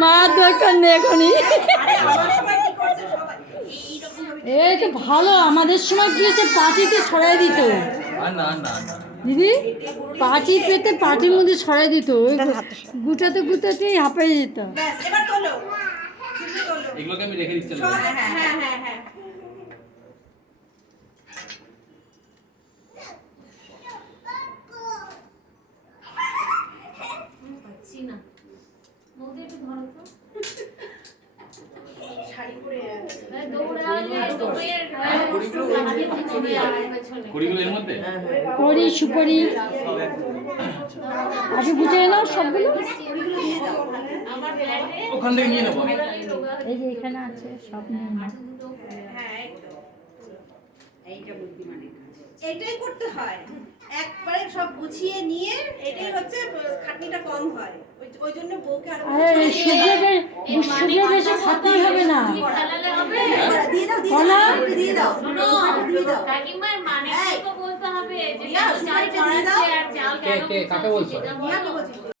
মা দরকার নেই এখনই। এই তো ভালো, আমাদের সময় কি হচ্ছে পাটিতে ছড়াই দিত দিদি, পাটি পেতে পাটির মধ্যে ছড়াই দিত, গুটাতে গুটাতেই হাঁপাই যেত। এগুলোকে আমি রেখে দিচ্ছি। কড়ি সুপারি আগে বুঝে এলাম সবগুলো, ওখান থেকে নিয়ে নেবো। এই যে এখানে আছে সব নিয়ে নাও। এটাই করতে হয়, একবারে সব গুছিয়ে নিয়ে, এটাই হচ্ছে খাটনিটা কম হয়। ওই জন্য বউকে আরো আরে শুকিয়ে বেশি খাতেই হবে না। দিয়ে দাও, কলা দিয়ে দাও, দিয়ে দাও। কাকিমার মানে তো বলতে হবে যে রিয়া, চাল সুপারিটা দিয়ে দাও। করাচ্ছে আর চাল কেন কে কাকে বলছো? রিয়াকে বলছি।